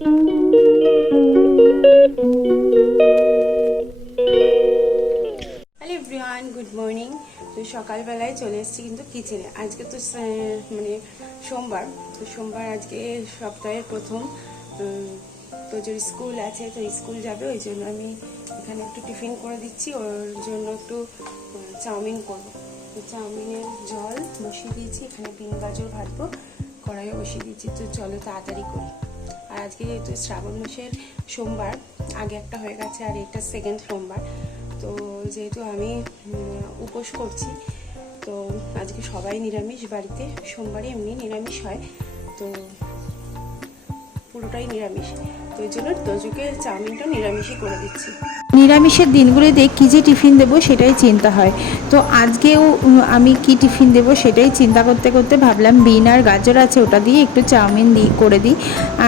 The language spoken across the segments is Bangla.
Hello everyone, good morning. তো সকালবেলায় চলে এসেছি কিন্তু কিচেনে। আজকে তো মানে সোমবার, তো সোমবার আজকে সপ্তাহের প্রথম। তোজোর স্কুল আছে, তো স্কুল যাবে, ওই জন্য আমি এখানে একটু টিফিন করে দিচ্ছি। ওর জন্য একটু চাউমিন করবো। তো চাউমিনের জল বসিয়ে দিয়েছি, এখানে বিন গাজর ভাজবো, কড়াইও বসিয়ে দিয়েছি। তো চলো তাড়াতাড়ি করি। আর আজকে যেহেতু শ্রাবণ মাসের সোমবার, আগে একটা হয়ে গেছে আর এটা সেকেন্ড সোমবার, তো যেহেতু আমি উপোস করছি, তো আজকে সবাই নিরামিষ বাড়িতে। সোমবারে এমনি নিরামিষ হয়, তো পুরোটাই নিরামিষ, তো ওই জন্য তোজোকে চাউমিনটা নিরামিষই করে দিচ্ছি। নিরামিষের দিনগুলিতে কী যে টিফিন দেবো সেটাই চিন্তা হয়। তো আজকেও আমি কি টিফিন দেবো সেটাই চিন্তা করতে করতে ভাবলাম বিন আর গাজর আছে, ওটা দিয়ে একটু চাউমিন করে দিই,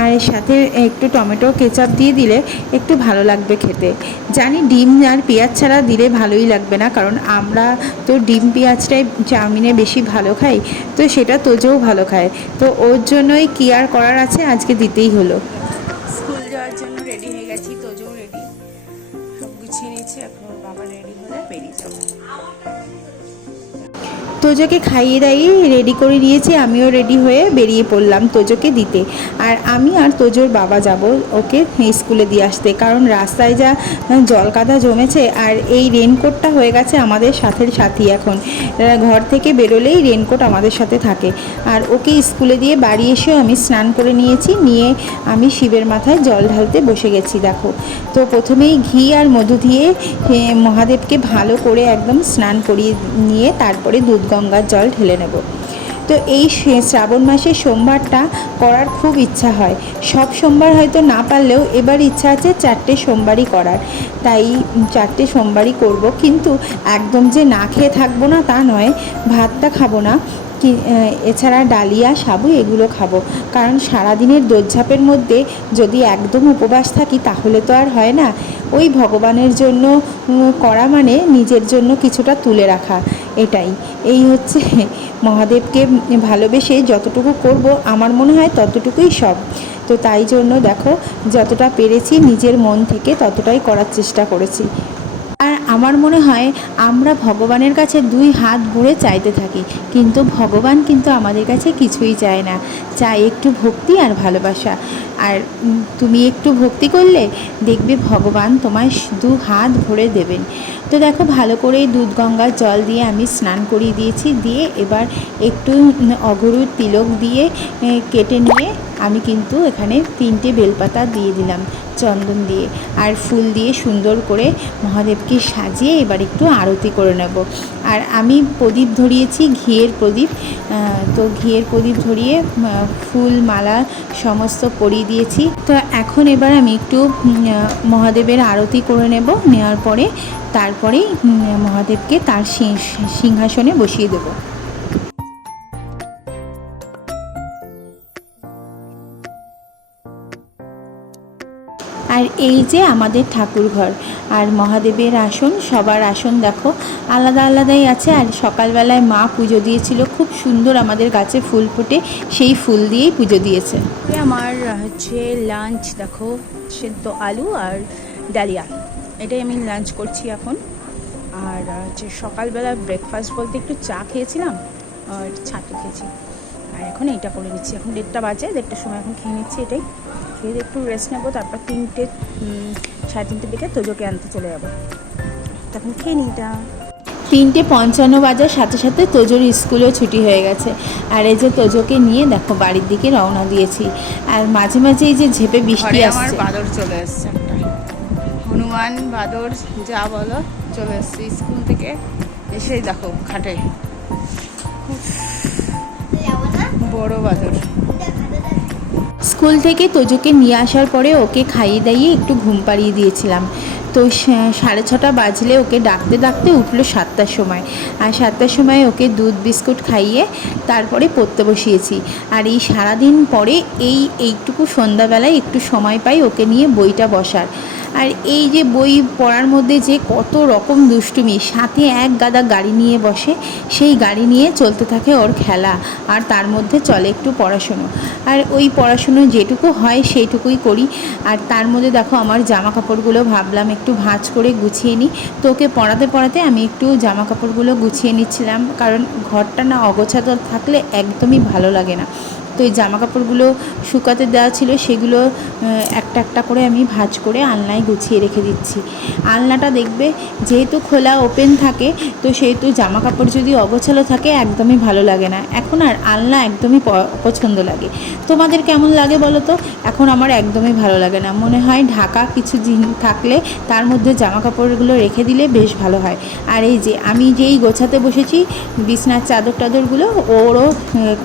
আর সাথে একটু টমেটো কেচাপ দিয়ে দিলে একটু ভালো লাগবে খেতে। জানি ডিম আর পেঁয়াজ ছাড়া দিলে ভালোই লাগবে না, কারণ আমরা তো ডিম পেঁয়াজটাই চাউমিনে বেশি ভালো খাই, তো সেটা তোজোও ভালো খায়, তো ওর জন্যই কি আর করার আছে, আজকে দিতেই হলো। স্কুল যাওয়ার জন্য রেডি হয়ে গেছি, তোজোও রেডি, সব গুছিয়ে নিয়েছি। এখন বাবা রেডি হলে বেরিয়ে যাবো। তোজোকে খাইয়ে দাইয়ে রেডি করে নিয়েছি, আমিও রেডি হয়ে বেরিয়ে পড়লাম তোজোকে দিতে। আর আমি আর তোজোর বাবা যাব ওকে স্কুলে দিয়ে আসতে, কারণ রাস্তায় যা জল কাদা জমেছে, আর এই রেনকোটটা হয়ে গেছে আমাদের সাথে সাথী। এখন ঘর থেকে বেরোলেই রেনকোট আমাদের সাথে থাকে। আর ওকে স্কুলে দিয়ে বাড়ি এসেও আমি স্নান করে নিয়েছি, নিয়ে আমি শিবের মাথায় জল ঢালতে বসে গেছি। দেখো, তো প্রথমেই ঘি আর মধু দিয়ে মহাদেবকে ভালো করে একদম স্নান করিয়ে নিয়ে তারপরে দুধ গঙ্গার জল ঢেলে নেব। তো এই শ্রাবণ মাসের সোমবারটা করার খুব ইচ্ছা হয়। সব সোমবার হয়তো না পারলেও এবার ইচ্ছা আছে 4টে সোমবারই করার, তাই 4টে সোমবারই করব। কিন্তু একদম যে না খেয়ে থাকবো না তা নয়, ভাতটা খাবো না, এছাড়া ডালিয়া সাবু এগুলো খাবো, কারণ সারাদিনের দৌড়ঝাঁপের মধ্যে যদি একদম উপবাস থাকি তাহলে তো আর হয় না। ওই ভগবানের জন্য করা মানে নিজের জন্য কিছুটা তুলে রাখা, এই হচ্ছে মহাদেবকে ভালোবেসে যতটুকু করব আমার মনে হয় ততটুকুই সব। তো তাই জন্য দেখো, যতটা পেরেছি নিজের মন থেকে ততটাই করার চেষ্টা করেছি। আর আমার মনে হয় আমরা ভগবানের কাছে 2 হাত ভরে চাইতে থাকি, কিন্তু ভগবান কিন্তু আমাদের কাছে কিছুই চায় না, চায় একটু ভক্তি আর ভালোবাসা। আর তুমি একটু ভক্তি করলে দেখবে ভগবান তোমায় 2 হাত ভরে দেবেন। তো দেখো, ভালো করে দুধ গঙ্গার জল দিয়ে আমি স্নান করিয়ে দিয়েছি, দিয়ে এবার একটু অগরুর তিলক দিয়ে কেটে নিয়ে আমি কিন্তু এখানে 3টে বেলপাতা দিয়ে দিলাম চন্দন দিয়ে, আর ফুল দিয়ে সুন্দর করে মহাদেবকে সাজিয়ে এবার একটু আরতি করে নেব। আর আমি প্রদীপ ধরিয়েছি, ঘিয়ের প্রদীপ, তো ঘিয়ের প্রদীপ ধরিয়ে ফুল মালা সমস্ত পরিয়ে দিয়েছি। তো এখন এবার আমি একটু মহাদেবের আরতি করে নেওয়ার পরে তারপরেই মহাদেবকে তার সিংহাসনে বসিয়ে দেব। আর এই যে আমাদের ঠাকুরঘর আর মহাদেবের আসন, সবার আসন দেখো আলাদা আলাদাই আছে। আর সকালবেলায় মা পুজো দিয়েছিল, খুব সুন্দর আমাদের গাছে ফুল ফোটে, সেই ফুল দিয়েই পুজো দিয়েছে। আমার হচ্ছে লাঞ্চ, দেখো সেদ্ধ আলু আর ডালিয়া, এটাই আমি লাঞ্চ করছি এখন। আর হচ্ছে সকালবেলা ব্রেকফাস্ট বলতে একটু চা খেয়েছিলাম আর ছাতু খেয়েছি, আর এখন এইটা করে নিচ্ছি। এখন 1:30 বাজে, 1:30টার সময় এখন খেয়ে নিচ্ছি এটাই, খেয়ে একটু রেস্ট নেবো, তারপর 3টে 3:30 দিকে তোজোকে আনতে চলে যাবো। তখন খেয়ে নিই এটা। 3:55 বাজার সাথে সাথে তোজোর স্কুলেও ছুটি হয়ে গেছে। আর এই যে তোজোকে নিয়ে দেখো বাড়ির দিকে রওনা দিয়েছি। আর মাঝে মাঝে এই যে ঝেপে বৃষ্টি আসছে। আমার বাদর চলে এসছে, একটা হনুমান বাদর যা বলো চলে এসছে স্কুল থেকে এসেই, দেখো খাটে বড় বাদর। স্কুল থেকে তোজোকে নিয়ে আসার পরে ওকে খাইয়ে দাইয়ে একটু ঘুম পাড়িয়ে দিয়েছিলাম। তো 6:30 বাজলে ওকে ডাকতে ডাকতে উঠলো 7টার সময়। আর 7টার সময় ওকে দুধ বিস্কুট খাইয়ে তারপরে পড়তে বসিয়েছি। আর এই সারাদিন পরে এইটুকু সন্ধ্যাবেলায় একটু সময় পাই ওকে নিয়ে বইটা বসার। আর এই যে বই পড়ার মধ্যে যে কত রকম দুষ্টুমি, সাথে এক গাদা গাড়ি নিয়ে বসে, সেই গাড়ি নিয়ে চলতে থাকে ওর খেলা, আর তার মধ্যে চলে একটু পড়াশুনো। আর ওই পড়াশুনো যেটুকু হয় সেইটুকুই করি। আর তার মধ্যে দেখো আমার জামা কাপড়গুলো ভাবলাম একটু ভাঁজ করে গুছিয়ে নিই। তো ওকে পড়াতে পড়াতে আমি একটু জামা কাপড়গুলো গুছিয়ে নিচ্ছিলাম, কারণ ঘরটা না অগোছালো থাকলে একদমই ভালো লাগে না। তো এই জামা কাপড়গুলো শুকাতে দেওয়া ছিল, সেগুলো একটা একটা করে আমি ভাঁজ করে আলনায় গুছিয়ে রেখে দিচ্ছি। আলনাটা দেখবে যেহেতু খোলা ওপেন থাকে, তো সেহেতু জামা কাপড় যদি অগোছালো থাকে একদমই ভালো লাগে না। এখন আর আলনা একদমই পছন্দ লাগে। তোমাদের কেমন লাগে বলো তো? এখন আমার একদমই ভালো লাগে না, মনে হয় ঢাকা কিছু থাকলে তার মধ্যে জামা কাপড়গুলো রেখে দিলে বেশ ভালো হয়। আর এই যে আমি যেই গোছাতে বসেছি বিছনার চাদর টাদরগুলো, ওরও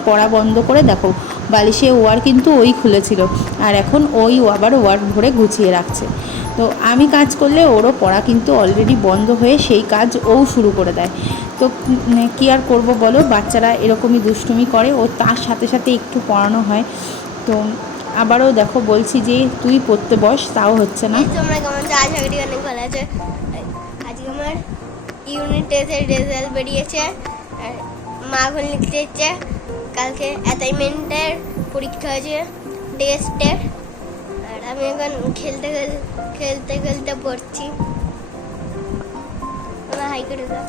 পড়া বন্ধ করে দেখো বালিশে ওয়ার কিন্তু ওই খুলেছিল, আর এখন ওই আবার ওয়ার ভরে গুছিয়ে রাখছে। তো আমি কাজ করলে ওরও পড়া কিন্তু অলরেডি বন্ধ হয়ে সেই কাজ ও শুরু করে দেয়। তো কী আর করবো বলো, বাচ্চারা এরকমই দুষ্টুমি করে, ও তার সাথে সাথে একটু পড়ানো হয়। তো আবারও দেখো বলছি যে তুই পড়তে বস, তাও হচ্ছে না। তোমরা কেমন আছো? আশা করি অনেক ভালো আছে। আজকে আমার ইউনিট টেস্টের রেজাল্ট বেরিয়েছে, আর মা এখন লিখতে হচ্ছে। কালকে অ্যাসাইনমেন্টের পরীক্ষা হয়েছে, টেস্টের। আর আমি এখন খেলতে খেলতে খেলতে পড়ছি। আমার হাই করে দাও।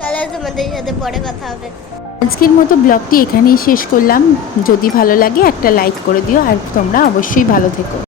তাহলে তোমাদের সাথে পরে কথা হবে। আজকের মতো ব্লগটি এখানেই শেষ করলাম। যদি ভালো লাগে একটা লাইক করে দিও, আর তোমরা অবশ্যই ভালো থেকো।